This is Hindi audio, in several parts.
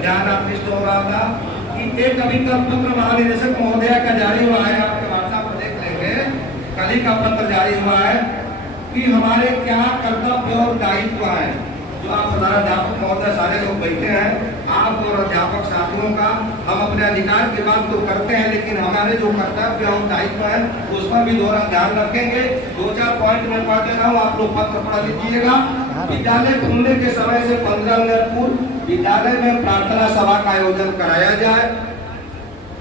ध्यान आकृष्ट हो रहा था कि एक अभी कल पत्र महानिदेशक महोदय का जारी हुआ है, आपके व्हाट्सएप पर देख लेंगे, कल ही का पत्र जारी हुआ है कि हमारे क्या कर्तव्य और दायित्व है। जो आप प्रधानाध्यापक महोदय सारे लोग बैठे हैं, आप और अध्यापक साथियों का हम अपने अधिकार की बात तो करते हैं, लेकिन हमारे जो कर्तव्य और दायित्व है उस पर भी थोड़ा ध्यान रखेंगे। 2-4 पॉइंट में पढ़ दे रहा हूँ, आप लोग पत्र पढ़ लीजिएगा। विद्यालय खुलने के समय से 15 मिनट पूर्व विद्यालय में प्रार्थना सभा का आयोजन कराया जाए।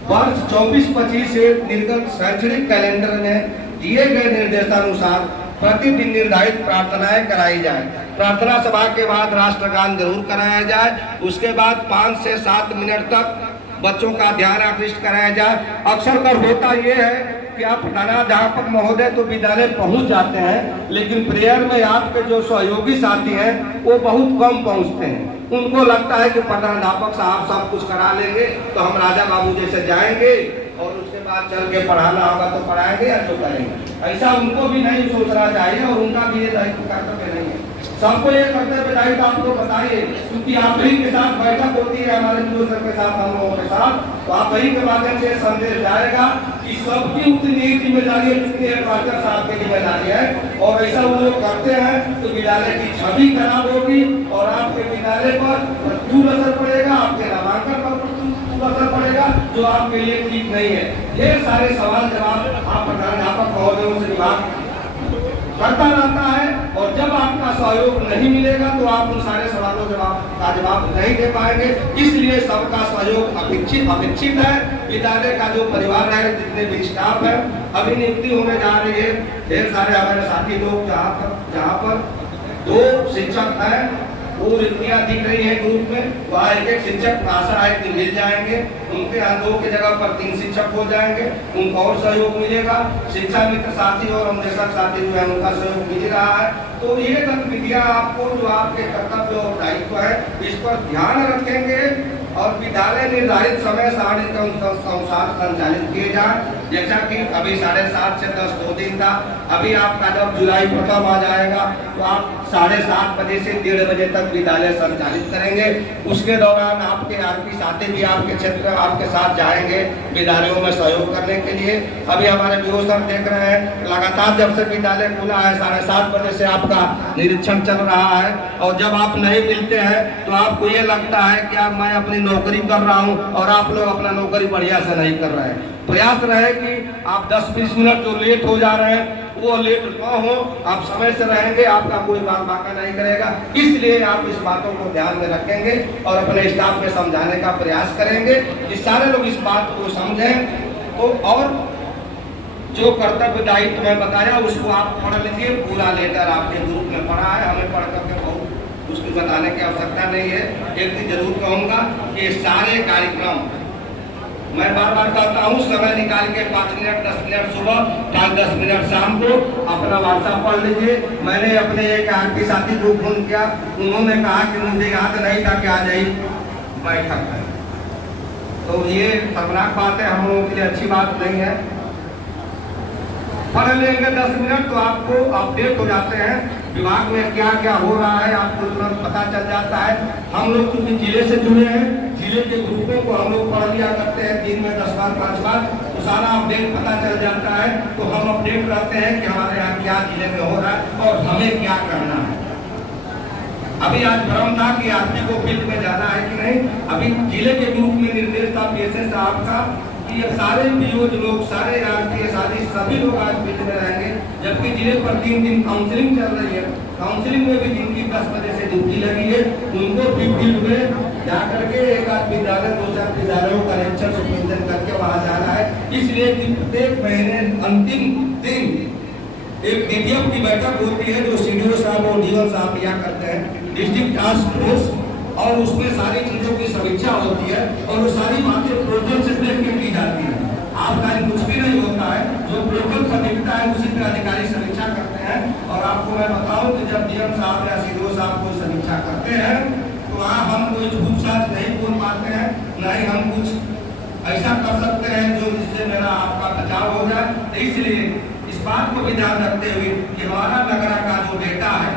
वर्ष 24-25 से निर्गत शैक्षणिक कैलेंडर में दिए गए निर्देशानुसार प्रतिदिन निर्धारित प्रार्थनाएं कराई जाए। प्रार्थना सभा के बाद राष्ट्रगान जरूर कराया जाए। उसके बाद 5 से 7 मिनट तक बच्चों का ध्यान आकृष्ट कराया जाए। अक्सर कर होता यह है कि आप प्रधानाध्यापक महोदय तो विद्यालय पहुंच जाते हैं, लेकिन प्रेयर में आपके जो सहयोगी साथी हैं वो बहुत कम पहुंचते हैं। उनको लगता है कि प्रधानाध्यापक साहब सब कुछ करा लेंगे तो हम राजा बाबू जैसे जाएंगे और उसके बाद चल के पढ़ाना होगा तो पढ़ाएंगे या जो करेंगे। ऐसा उनको भी नहीं सोचना चाहिए और उनका भी ये दायित्व कर्तव्य नहीं है। सबको ये कर्तव्य दायित्व आपको बताइए, क्योंकि आप ही के साथ बैठक होती है हमारे सर के साथ, हम लोगों के साथ, तो आप ही के माध्यम से संदेश जाएगा कि सबकी उतनी जिम्मेदारी है जितनी हेडमास्टर साहब की जिम्मेदारी है। और ऐसा वो लोग करते हैं तो विद्यालय की छवि खराब होगी और आपके विद्यालय पर प्रतिकूल असर पड़ेगा, आपके नामांकन पर असर पड़ेगा, जो आपके लिए ठीक नहीं है। ढेर सारे सवाल जवाब आप प्रधानाध्यापक महोदयों से विभाग करता रहता है और जब आपका सहयोग नहीं मिलेगा तो आप उन सारे सवालों का जवाब नहीं दे पाएंगे। इसलिए सबका सहयोग अपेक्षित है। विद्यालय का जो परिवार है, जितने भी स्टाफ है, अभी नियुक्ति होने जा रही है। ढेर सारे हमारे साथी लोग जहाँ पर 2 शिक्षक हैं, वो रिक्तियां दिख रही है ग्रुप में, वहाँ एक शिक्षक आशा है कि मिल जाएंगे। उनके यहाँ 2 की जगह पर 3 शिक्षक हो जाएंगे, उनको और सहयोग मिलेगा। शिक्षा मित्र साथी और अन्वेषक साथी जो है उनका सहयोग मिल रहा है। तो ये गतिविधियां आपको जो आपके कर्तव्य और दायित्व है इस पर ध्यान रखेंगे और विद्यालय निर्धारित समय सारणी के अनुसार संचालित किए जाए। जैसा कि अभी 7:30 से 10 2 दिन था। अभी आपका जब जुलाई प्रथम आ जाएगा तो आप 7:30 बजे से 1:30 बजे तक विद्यालय संचालित करेंगे। उसके दौरान आपके आरपी साथी भी आपके क्षेत्र में आपके साथ जाएंगे विद्यालयों में सहयोग करने के लिए। अभी हमारे बीओ सर देख रहे हैं, लगातार जब से विद्यालय खुला है 7:30 बजे से आपका निरीक्षण चल रहा है। और जब आप नहीं मिलते हैं तो आपको ये लगता है कि अब मैं अपनी नौकरी कर रहा हूं और आप लोग अपना नौकरी बढ़िया से नहीं कर रहे हैं। प्रयास रहे कि आप 10-20 मिनट जो लेट हो जा रहे हैं वो लेट न हो, आप समय से रहेंगे, आपका कोई बात बाका नहीं करेगा। इसलिए आप इस बातों को ध्यान में रखेंगे और अपने स्टाफ में समझाने का प्रयास करेंगे कि सारे लोग इस बात को समझें। तो और जो कर्तव्य दायित्व मैं बताया उसको आप पढ़ लीजिए। पूरा लेटर आपके ग्रुप में पढ़ा है, हमें पढ़ करके बहुत उसको बताने की आवश्यकता नहीं है। एक चीज जरूर कहूँगा कि सारे कार्यक्रम मैं बार-बार कहता हूँ, समय निकाल के 5 मिनट 10 मिनट सुबह, 5-10 मिनट शाम को अपना व्हाट्सएप पढ़ लीजिए। मैंने अपने एक आरपी साथी को फोन किया, उन्होंने कहा कि मुझे याद नहीं था कि आज यही बैठक है। तो ये खतरनाक बात है, हम लोगों के लिए अच्छी बात नहीं है। पढ़ लेंगे 10 मिनट तो आपको अपडेट हो जाते हैं विभाग में क्या क्या हो रहा है, आपको तुरंत पता चल जाता है। हम लोग क्योंकि जिले से जुड़े हैं, जिले के ग्रुपों को हम लोग पढ़ लिया करते हैं 3 में 10 बार 5 बार, तो सारा अपडेट पता चल जाता है। तो हम अपडेट रहते हैं कि हमारे यहाँ क्या जिले में हो रहा है और हमें क्या करना है। अभी आज भ्रम था कि आरपी को फील्ड में जाना है कि नहीं। अभी जिले के ग्रुप में निर्देश था पीएसए साहब का कि ये सारे पीओज लोग, सारे आरपी साथी सभी लोग आज फील्ड में रहेंगे, जबकि जिले पर 3 दिन काउंसलिंग चल रही है। काउंसलिंग में भी जिनकी 10 बजे से ड्यूटी लगी है उनको भी फील्ड में जा करके एक आध विद्यालय 2-4 विद्यालयों का निरीक्षण सुपरविजन करके वहाँ जाना है। इसलिए प्रत्येक महीने अंतिम दिन एक डीटीएफ की बैठक होती है जो सीडीओ साहब और डीओ साहब किया करते हैं, डिस्ट्रिक्ट टास्क फोर्स, और उसमें सारी चीजों की समीक्षा होती है और वो सारी बातें पोर्टल से देख के की जाती है। आपका कुछ भी नहीं होता है, जो पोर्टल पर दिखता है उसी पर अधिकारी समीक्षा करते हैं। और आपको मैं बताऊं कि जब डीएम साहब या सीडीओ साहब कोई समीक्षा करते हैं तो वहाँ हम कोई झूठ साच नहीं बोल पाते हैं, न ही हम कुछ ऐसा कर सकते हैं जो जिससे मेरा आपका बचाव हो जाए। इसलिए इस बात को भी ध्यान रखते हुए कि हमारा नगरा का जो डेटा है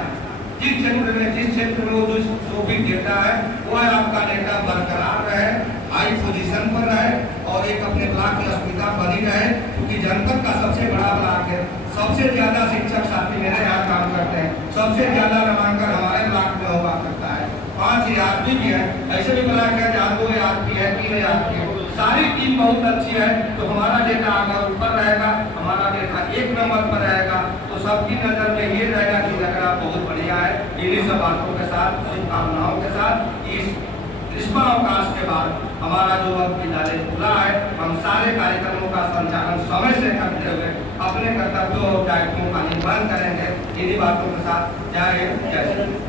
जिस क्षेत्र में वो जो भी डेटा है वो है आपका डेटा बरकरार रहे, हाई पोजीशन पर रहे और एक अपने ब्लॉक की अस्मिता बनी रहे, क्योंकि जनपद का सबसे बड़ा ब्लॉक है। सबसे ज्यादा शिक्षक साथी मेरे यहाँ काम करते हैं, सबसे ज्यादा नामांकन हमारे ब्लॉक में हुआ करता है। 5 ARP भी है, ऐसे भी ब्लॉक है जहाँ 2 ARP है, 3 ARP है। सारी टीम बहुत अच्छी है, तो हमारा डेटा अगर ऊपर रहेगा, हमारा डेटा 1 नंबर पर रहेगा, तो सबकी नजर में ये रहेगा कि नगरा बहुत बढ़िया है। इन्हीं सब बातों के साथ, शुभकामनाओं के साथ इस ग्रीष्म अवकाश के बाद हमारा जो अब विद्यालय खुला है, हम सारे कार्यक्रमों का संचालन समय से करते हुए अपने कर्तव्यों और दायित्वों का निर्वहन करेंगे। इन्हीं बातों के साथ जय हिंद, जय श्री राम।